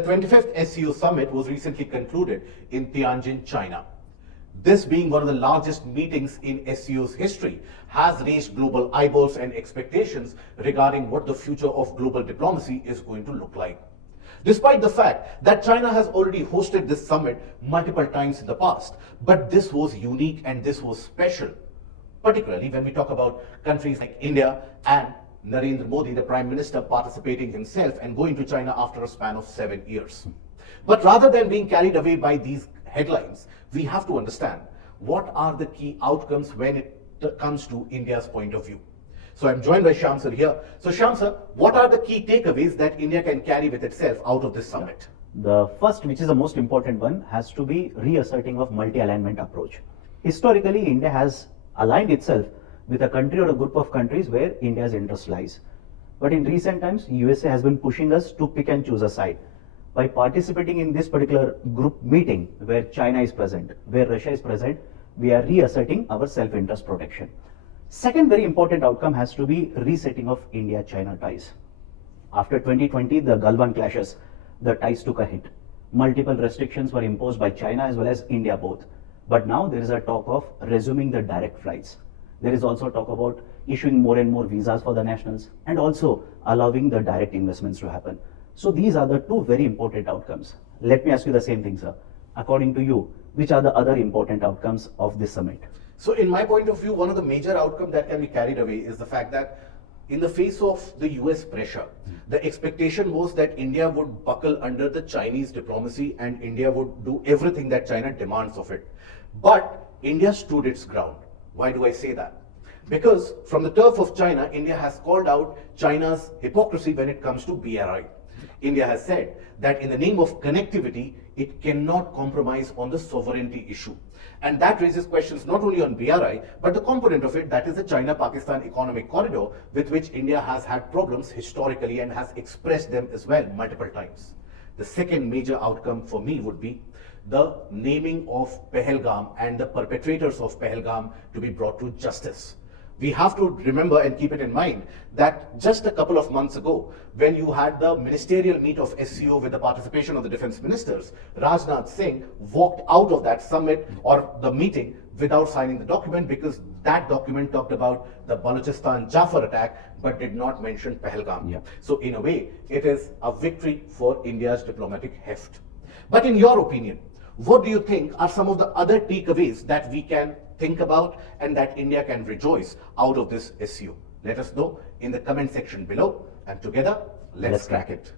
The 25th SCO Summit was recently concluded in Tianjin, China. This being one of the largest meetings in SCO's history has raised global eyeballs and expectations regarding what the future of global diplomacy is going to look like. Despite the fact that China has already hosted this summit multiple times in the past, but this was unique and this was special, particularly when we talk about countries like India and Narendra Modi, the Prime Minister, participating himself and going to China after a span of 7 years. But rather than being carried away by these headlines, we have to understand what are the key outcomes when it comes to India's point of view. So I'm joined by Shyam sir here. So Shyam sir, what are the key takeaways that India can carry with itself out of this summit? The first, which is the most important one, has to be reasserting of multi-alignment approach. Historically, India has aligned itself with a country or a group of countries where India's interest lies. But in recent times, USA has been pushing us to pick and choose a side. By participating in this particular group meeting where China is present, where Russia is present, we are reasserting our self-interest protection. Second very important outcome has to be resetting of India-China ties. After 2020, the Galwan clashes, the ties took a hit. Multiple restrictions were imposed by China as well as India both. But now there is a talk of resuming the direct flights. There is also talk about issuing more and more visas for the nationals and also allowing the direct investments to happen. So these are the two very important outcomes. Let me ask you the same thing, sir. According to you, which are the other important outcomes of this summit? So in my point of view, one of the major outcomes that can be carried away is the fact that in the face of the US pressure, the expectation was that India would buckle under the Chinese diplomacy and India would do everything that China demands of it. But India stood its ground. Why do I say that? Because from the turf of China, India has called out China's hypocrisy when it comes to BRI. India has said that in the name of connectivity, it cannot compromise on the sovereignty issue. And that raises questions not only on BRI, but the component of it, that is the China-Pakistan economic corridor, with which India has had problems historically and has expressed them as well multiple times. The second major outcome for me would be the naming of Pahalgam and the perpetrators of Pahalgam to be brought to justice. We have to remember and keep it in mind that just a couple of months ago, when you had the ministerial meet of SCO with the participation of the defense ministers, Rajnath Singh walked out of that summit or the meeting without signing the document because that document talked about the Balochistan Jafar attack but did not mention Pahalgam. Yeah. So in a way, it is a victory for India's diplomatic heft. But in your opinion, what do you think are some of the other takeaways that we can think about and that India can rejoice out of this SCO? Let us know in the comment section below, and together, let's crack it.